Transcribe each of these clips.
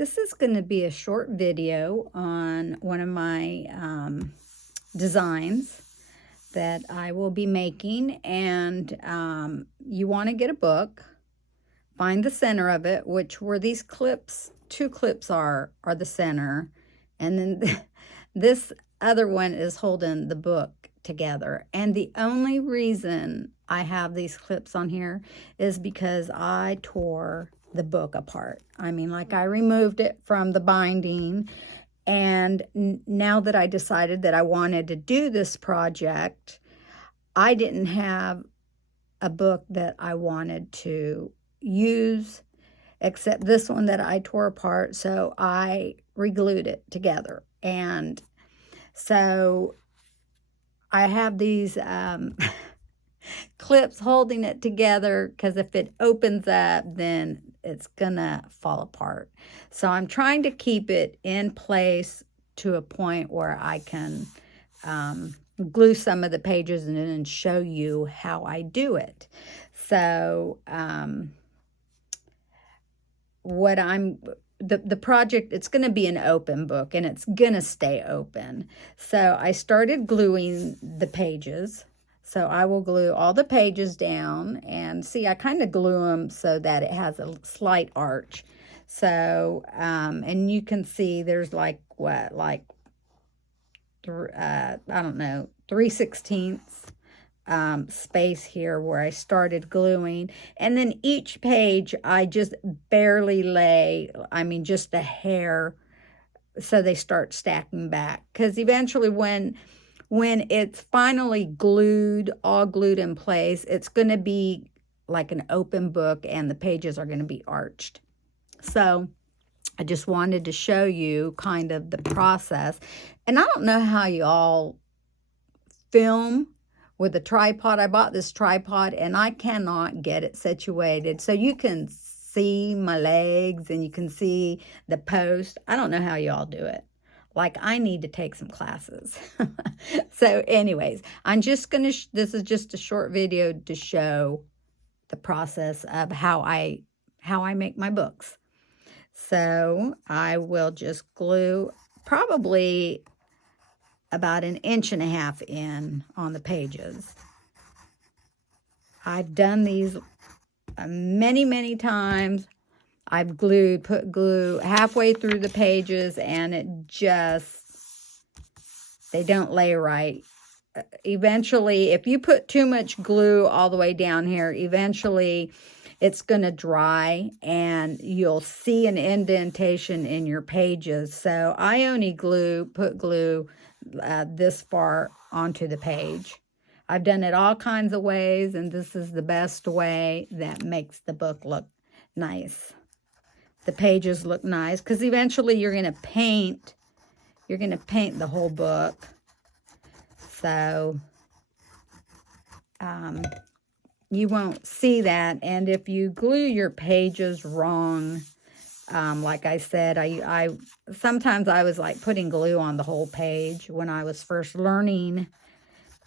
This is going to be a short video on one of my designs that I will be making, and you want to get a book, find the center of it, which where these clips, two clips are the center, and then this other one is holding the book together. And the only reason I have these clips on here is because I tore the book apart. I mean, like, I removed it from the binding, and now that I decided that I wanted to do this project, I didn't have a book that I wanted to use except this one that I tore apart, so I re-glued it together. And so I have these clips holding it together, because if it opens up, then it's gonna fall apart. So I'm trying to keep it in place to a point where I can glue some of the pages in and show you how I do it. So the project, it's going to be an open book, and it's going to stay open. So I started gluing the pages. So I will glue all the pages down, and see, I kind of glue them so that it has a slight arch. So, and you can see there's like what, like, I don't know, 3/16 space here where I started gluing. And then each page I just barely lay, I mean, just a hair, so they start stacking back. Because eventually when it's finally glued, all glued in place, it's going to be like an open book, and the pages are going to be arched. So I just wanted to show you kind of the process. And I don't know how you all film with a tripod. I bought this tripod, and I cannot get it situated so you can see my legs and you can see the post. I don't know how y'all do it. Like, I need to take some classes. So anyways, I'm just gonna this is just a short video to show the process of how I make my books. So I will just glue probably about 1.5 inches in on the pages. I've done these many times. I've put glue halfway through the pages, and they don't lay right. Eventually, if you put too much glue all the way down here, eventually it's going to dry, and you'll see an indentation in your pages. So I only put glue this far onto the page. I've done it all kinds of ways, and this is the best way that makes the book look nice. The pages look nice, because eventually you're going to paint the whole book. So you won't see that. And if you glue your pages wrong, like I said, I sometimes I was like putting glue on the whole page when I was first learning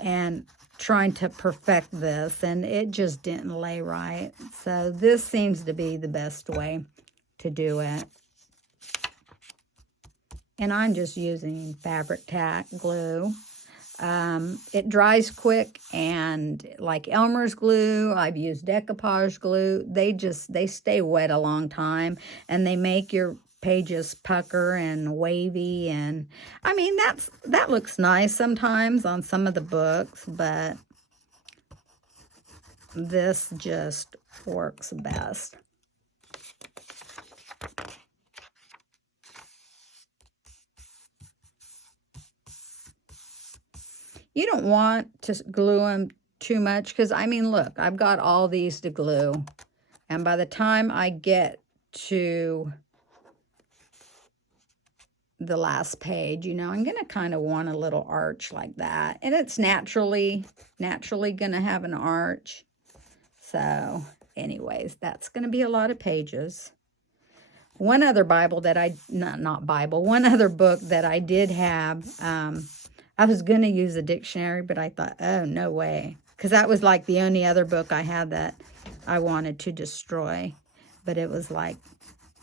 and trying to perfect this, and it just didn't lay right. So this seems to be the best way to do it. And I'm just using fabric tack glue. It dries quick, and like Elmer's glue, I've used decoupage glue. They stay wet a long time, and they make your pages pucker and wavy. And I mean, that looks nice sometimes on some of the books, but this just works best. You don't want to glue them too much, because, I mean, look, I've got all these to glue. And by the time I get to the last page, you know, I'm going to kind of want a little arch like that. And it's naturally going to have an arch. So, anyways, that's going to be a lot of pages. One other Bible that one other book that I did have, I was going to use a dictionary, but I thought, oh, no way. Because that was like the only other book I had that I wanted to destroy. But it was like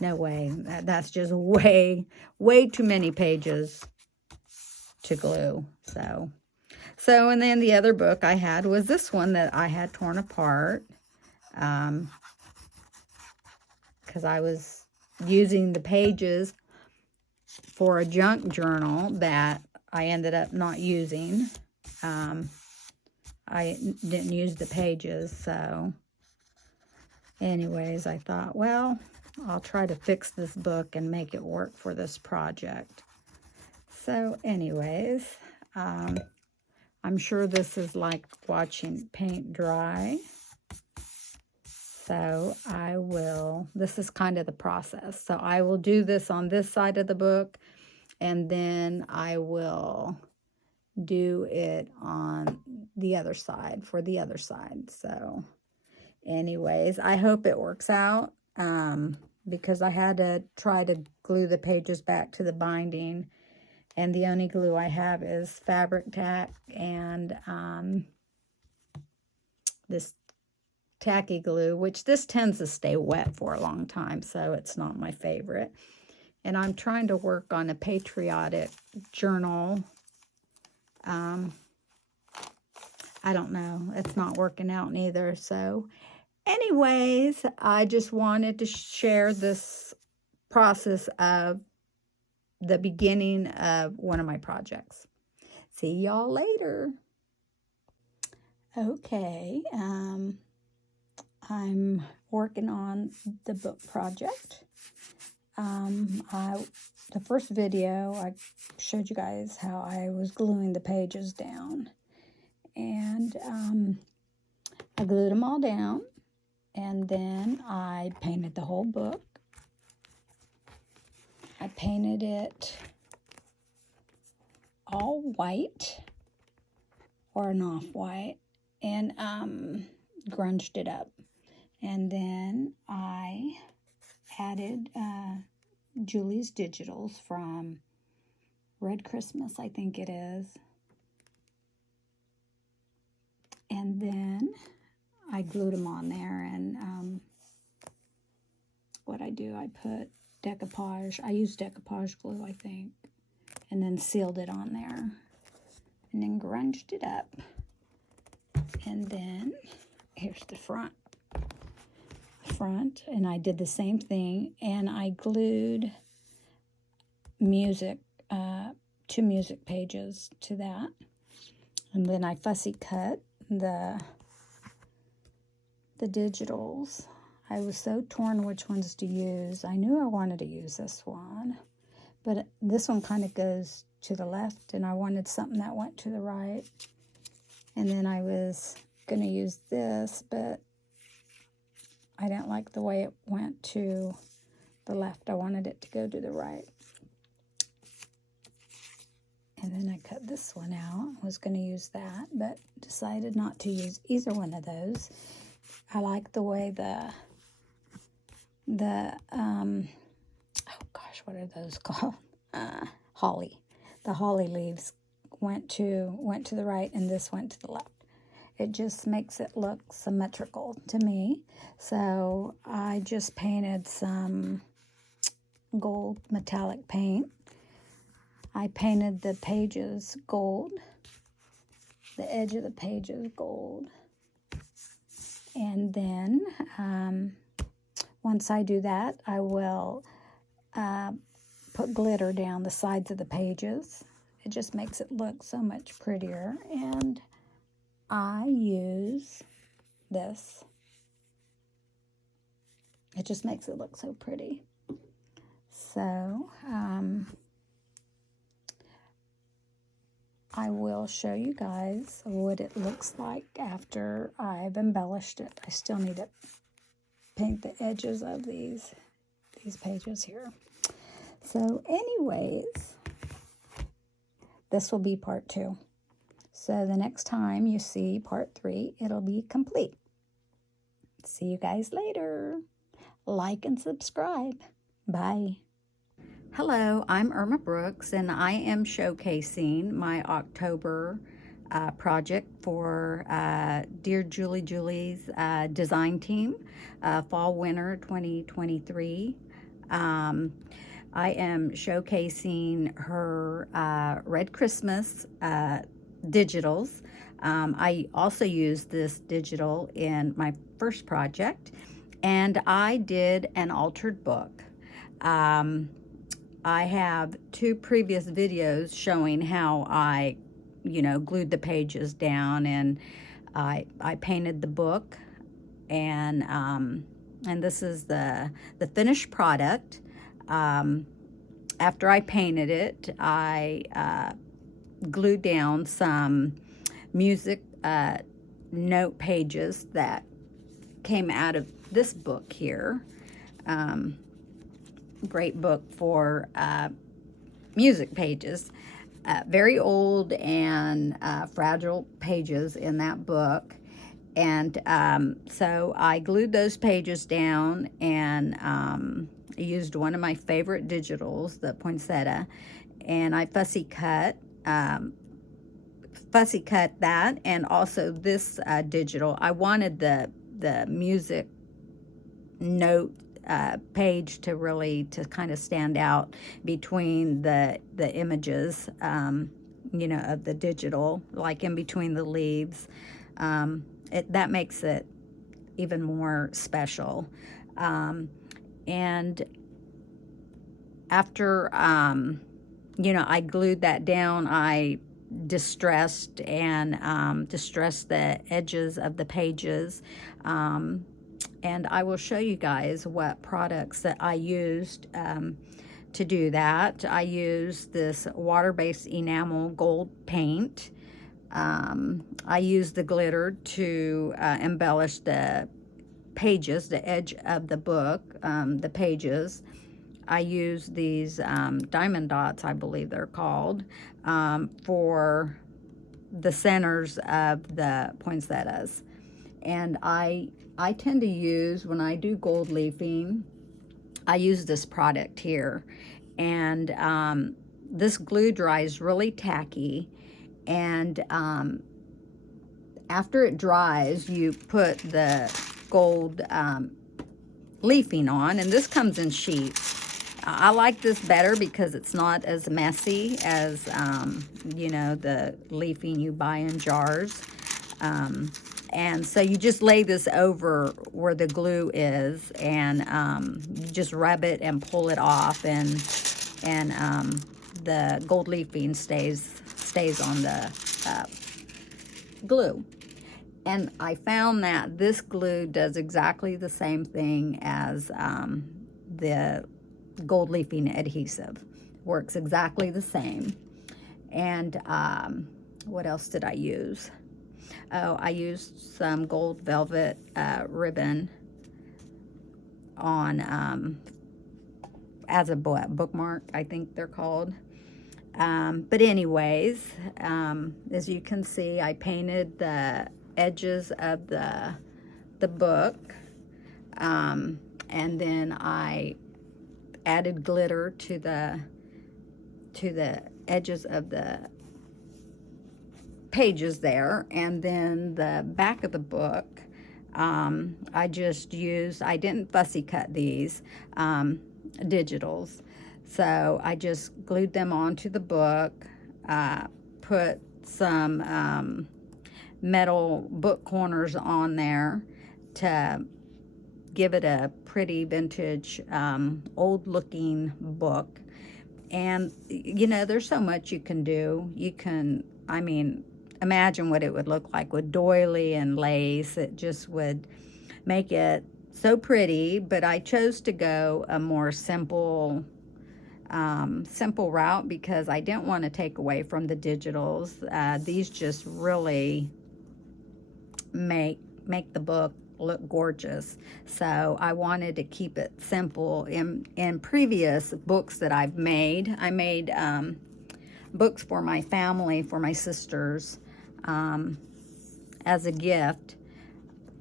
No way. That's just way too many pages to glue. So, and then the other book I had was this one that I had torn apart. Because I was using the pages for a junk journal that I ended up not using. I didn't use the pages, so anyways, I thought, well, I'll try to fix this book and make it work for this project. So anyways, I'm sure this is like watching paint dry. So this is kind of the process. So I will do this on this side of the book, and then I will do it on the other side for the other side. So anyways, I hope it works out, because I had to try to glue the pages back to the binding, and the only glue I have is fabric tack and this tacky glue, which this tends to stay wet for a long time, so it's not my favorite. And I'm trying to work on a patriotic journal. I don't know, it's not working out neither. So anyways, I just wanted to share this process of the beginning of one of my projects. See y'all later. Okay, I'm working on the book project. The first video, I showed you guys how I was gluing the pages down. And I glued them all down. And then I painted the whole book. I painted it all white or an off-white and grunged it up. And then I added Julie's Digitals from Red Christmas, I think it is. And then I glued them on there, and what I do, I put decoupage. I used decoupage glue, I think, and then sealed it on there, and then grunged it up. And then here's the front, and I did the same thing, and I glued music, 2 music pages to that, and then I fussy cut the digitals. I was so torn which ones to use. I knew I wanted to use this one, but this one kind of goes to the left, and I wanted something that went to the right. And then I was going to use this, but I didn't like the way it went to the left. I wanted it to go to the right. And then I cut this one out. I was going to use that, but decided not to use either one of those. I like the way the oh gosh, what are those called? Holly. The holly leaves went to the right, and this went to the left. It just makes it look symmetrical to me. So I just painted some gold metallic paint. I painted the pages gold, the edge of the pages gold. And then once I do that, I will put glitter down the sides of the pages. It just makes it look so much prettier. And I use this. It just makes it look so pretty. So I will show you guys what it looks like after I've embellished it. I still need to paint the edges of these pages here. So anyways, this will be part 2. So the next time you see part 3, it'll be complete. See you guys later. Like and subscribe. Bye. Hello, I'm Irma Brooks, and I am showcasing my October project for Dear Julie's design team, Fall Winter 2023 I am showcasing her Red Christmas digitals. I also used this digital in my first project, and I did an altered book. I have 2 previous videos showing how I, glued the pages down, and I painted the book, and this is the finished product. After I painted it, I glued down some music note pages that came out of this book here. Great book for music pages. Very old and fragile pages in that book. And so I glued those pages down, and used one of my favorite digitals, the poinsettia, and I fussy cut that, and also this digital. I wanted the music note page to kind of stand out between the images, of the digital, like in between the leaves. That makes it even more special. And after, I glued that down, I distressed the edges of the pages. And I will show you guys what products that I used to do that. I used this water-based enamel gold paint. I used the glitter to embellish the pages, the edge of the book, the pages. I used these diamond dots, I believe they're called, for the centers of the poinsettias. And I tend to use, when I do gold leafing, I use this product here. And this glue dries really tacky. And after it dries, you put the gold leafing on, and this comes in sheets. I like this better because it's not as messy as, the leafing you buy in jars. And so you just lay this over where the glue is, and you just rub it and pull it off, and the gold leafing stays on the glue. And I found that this glue does exactly the same thing as the gold leafing adhesive. Works exactly the same. And what else did I use? Oh, I used some gold velvet ribbon on as a bookmark, I think they're called. But anyways, as you can see, I painted the edges of the book, and then I added glitter to the edges of the pages there. And then the back of the book, I didn't fussy cut these digitals, so I just glued them onto the book, put some metal book corners on there to give it a pretty vintage, old looking book. And there's so much you can do. Imagine what it would look like with doily and lace. It just would make it so pretty. But I chose to go a more simple route because I didn't want to take away from the digitals. These just really make the book look gorgeous. So I wanted to keep it simple. In previous books that I've made, I made books for my family, for my sisters, as a gift.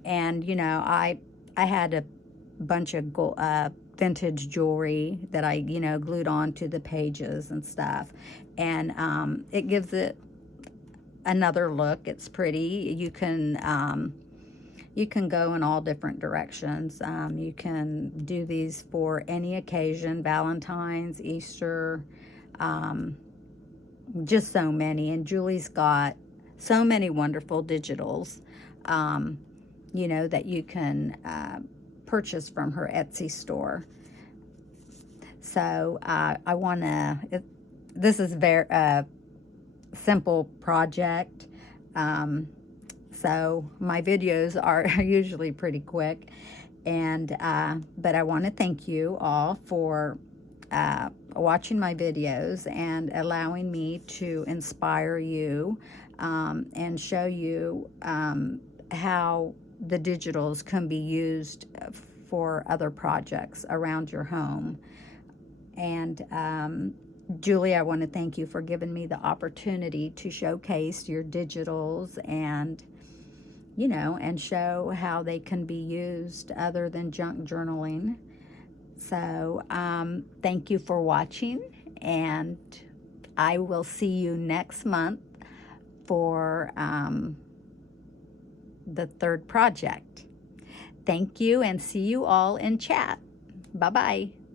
And I had a bunch of vintage jewelry that I glued onto the pages and stuff, and it gives it another look. It's pretty. You can you can go in all different directions. You can do these for any occasion, Valentine's, Easter, just so many. And Julie's got so many wonderful digitals, you know, that you can purchase from her Etsy store. So I want to, this is a very simple project. So my videos are usually pretty quick. And but I want to thank you all for watching my videos and allowing me to inspire you and show you how the digitals can be used for other projects around your home. And Julie, I want to thank you for giving me the opportunity to showcase your digitals and, you know, and show how they can be used other than junk journaling. So thank you for watching, and I will see you next month for the third project. Thank you, and see you all in chat. Bye-bye.